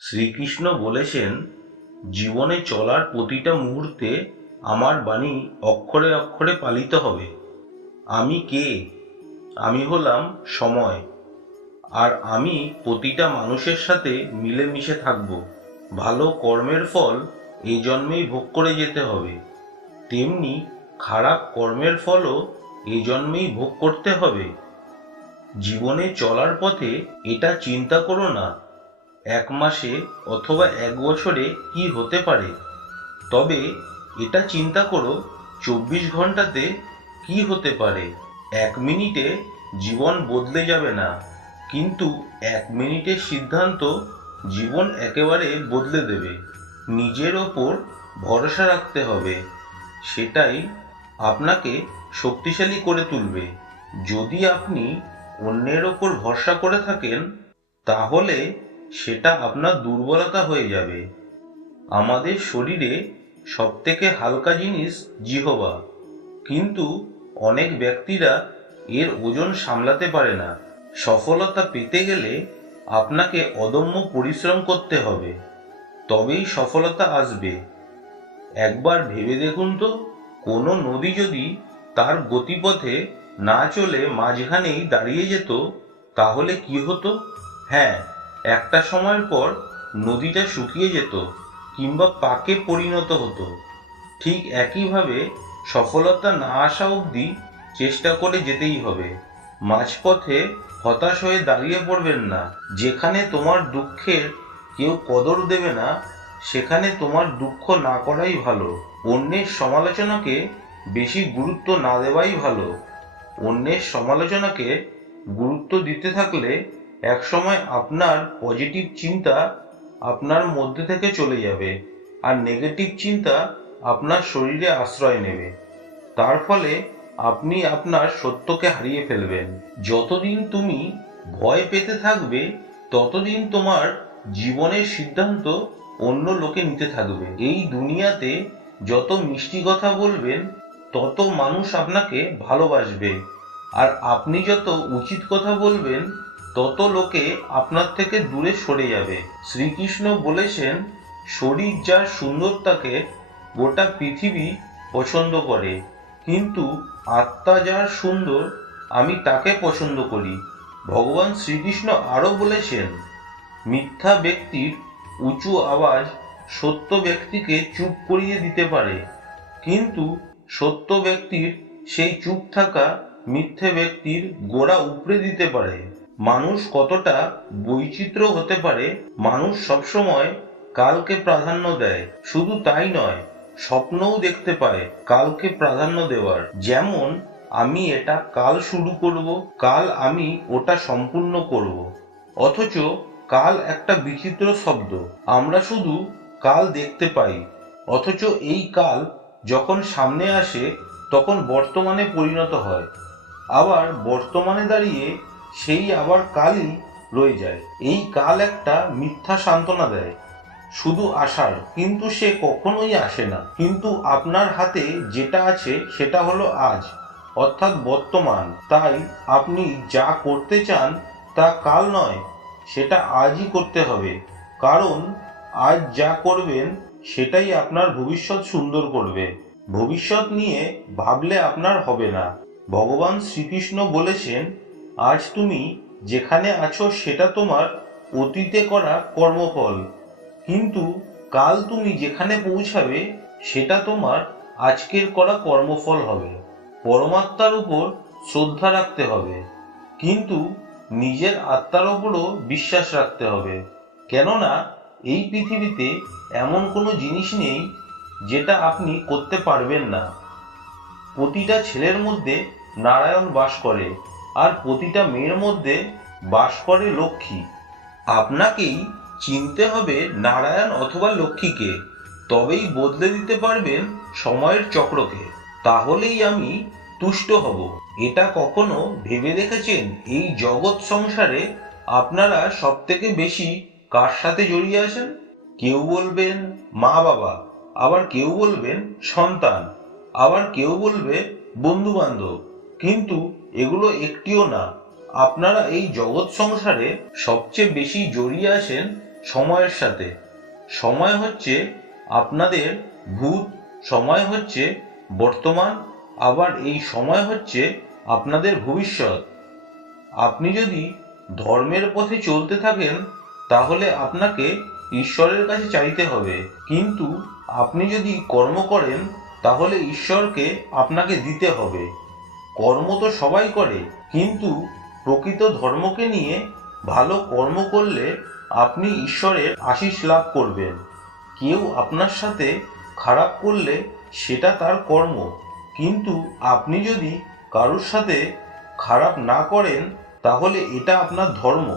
শ্রীকৃষ্ণ বলেছেন, জীবনে চলার প্রতিটা মুহূর্তে আমার বাণী অক্ষরে অক্ষরে পালিত হবে। আমি কে? আমি হলাম সময়। আর আমি প্রতিটা মানুষের সাথে মিলেমিশে থাকব। ভালো কর্মের ফল এই জন্মেই ভোগ করে যেতে হবে। তেমনি খারাপ কর্মের ফলও এই জন্মেই ভোগ করতে হবে। জীবনে চলার পথে এটা চিন্তা করো না। এক মাসে অথবা এক বছরে কি হতে পারে? তবে এটা চিন্তা করো, চব্বিশ ঘন্টাতে কি হতে পারে? এক মিনিটে জীবন বদলে যাবে না। কিন্তু এক মিনিটের সিদ্ধান্ত জীবন একেবারে বদলে দেবে। নিজের ওপর ভরসা রাখতে হবে। সেটাই আপনাকে শক্তিশালী করে তুলবে। যদি আপনি অন্যের ওপর ভরসা করে থাকেন, তাহলে সেটা আপনার দুর্বলতা হয়ে যাবে। আমাদের শরীরে সবথেকে হালকা জিনিস জিহবা। কিন্তু অনেক ব্যক্তিরা এর ওজন সামলাতে পারে না। সফলতা পেতে গেলে আপনাকে অদম্য পরিশ্রম করতে হবে। তবেই সফলতা আসবে। একবার ভেবে দেখুন তো, কোনো নদী যদি তার গতিপথে না চলে মাঝখানেই দাঁড়িয়ে যেত, তাহলে কি হতো? হ্যাঁ একটা সময়ের পর নদীটা শুকিয়ে যেত কিংবা পাকে পরিণত হতো। ঠিক একইভাবে সফলতা না আসা অবধি চেষ্টা করে যেতেই হবে। মাঝপথে হতাশ হয়ে দাঁড়িয়ে পড়বেন না। যেখানে তোমার দুঃখের কেউ কদর দেবে না, সেখানে তোমার দুঃখ না করাই ভালো। অন্যের সমালোচনাকে বেশি গুরুত্ব না দেওয়াই ভালো। অন্যের সমালোচনাকে গুরুত্ব দিতে থাকলে একসময় আপনার পজিটিভ চিন্তা আপনার মধ্যে থেকে চলে যাবে আর নেগেটিভ চিন্তা আপনার শরীরে আশ্রয় নেবে। তার ফলে আপনি আপনার সত্যকে হারিয়ে ফেলবেন। যতদিন তুমি ভয় পেতে থাকবে, ততদিন তোমার জীবনের সিদ্ধান্ত অন্য লোকে নিতে থাকবে। এই দুনিয়াতে যত মিষ্টি কথা বলবেন, তত মানুষ আপনাকে ভালোবাসবে। আর আপনি যত উচিত কথা বলবেন তত লোকে আপনার থেকে দূরে সরে যাবে। শ্রীকৃষ্ণ বলেছেন, শরীর যার সুন্দরতাকে গোটা পৃথিবী পছন্দ করে, কিন্তু আত্মা যার সুন্দর, আমি তাকে পছন্দ করি। ভগবান শ্রীকৃষ্ণ আরও বলেছেন, মিথ্যা ব্যক্তির উঁচু আওয়াজ সত্য ব্যক্তিকে চুপ করিয়ে দিতে পারে, কিন্তু সত্য ব্যক্তির সেই চুপ থাকা মিথ্যে ব্যক্তির গোড়া উপড়ে দিতে পারে। মানুষ কতটা বৈচিত্র্য হতে পারে, মানুষ সবসময় কালকে প্রাধান্য দেয়। শুধু তাই নয়, স্বপ্নও দেখতে পায় কালকে প্রাধান্য দেওয়ার। যেমন, আমি এটা কাল শুরু করব, কাল আমি ওটা সম্পূর্ণ করব। অথচ কাল একটা বিচিত্র শব্দ। আমরা শুধু কাল দেখতে পাই। অথচ এই কাল যখন সামনে আসে, তখন বর্তমানে পরিণত হয়। আবার বর্তমানে দাঁড়িয়ে সেই আবার কালই রয়ে যায়। এই কাল একটা মিথ্যা সান্ত্বনা দেয়। শুধু আসার কিন্তু সে কখনোই আসে না। কিন্তু আপনার হাতে যেটা আছে, সেটা হলো আজ, অর্থাৎ বর্তমান। তাই আপনি যা করতে চান, তা কাল নয়, সেটা আজই করতে হবে। কারণ আজ যা করবেন, সেটাই আপনার ভবিষ্যৎ সুন্দর করবে। ভবিষ্যৎ নিয়ে ভাবলে আপনার হবে না। ভগবান শ্রীকৃষ্ণ বলেছেন আজ তুমি যেখানে আছো সেটা তোমার অতীতে করা কর্মফল। কিন্তু কাল তুমি যেখানে পৌঁছাবে, সেটা তোমার আজকের করা কর্মফল হবে। পরমাত্মার উপর শ্রদ্ধা রাখতে হবে। কিন্তু নিজের আত্মার ওপরও বিশ্বাস রাখতে হবে। কেননা এই পৃথিবীতে এমন কোনো জিনিস নেই যেটা আপনি করতে পারবেন না। প্রতিটা ছেলের মধ্যে নারায়ণ বাস করে। আর প্রতিটা মেয়ের মধ্যে বাস করে লক্ষ্মী। আপনাকেই চিনতে হবে নারায়ণ অথবা লক্ষ্মীকে। তবেই বদলে দিতে পারবেন সময়ের চক্রকে। তাহলেই আমি তুষ্ট হব। এটা কখনো ভেবে দেখেছেন এই জগৎ সংসারে আপনারা সব থেকে বেশি কার সাথে জড়িয়ে আছেন? কেউ বলবেন মা বাবা আবার কেউ বলবেন সন্তান, আবার কেউ বলবে বন্ধু বান্ধব কিন্তু এগুলো একটিও না। আপনারা এই জগৎ সংসারে সবচেয়ে বেশি জড়িয়ে আছেন সময়ের সাথে। সময় হচ্ছে আপনাদের ভূত, সময় হচ্ছে বর্তমান, আবার এই সময় হচ্ছে আপনাদের ভবিষ্যৎ। আপনি যদি ধর্মের পথে চলতে থাকেন, তাহলে আপনাকে ঈশ্বরের কাছে চাইতে হবে। কিন্তু আপনি যদি কর্ম করেন, তাহলে ঈশ্বরকে আপনাকে দিতে হবে। কর্ম তো সবাই করে, কিন্তু প্রকৃত ধর্মকে নিয়ে ভালো কর্ম করলে আপনি ঈশ্বরের আশিস লাভ করবেন। কেউ আপনার সাথে খারাপ করলে সেটা তার কর্ম, কিন্তু আপনি যদি কারোর সাথে খারাপ না করেন, তাহলে এটা আপনার ধর্ম।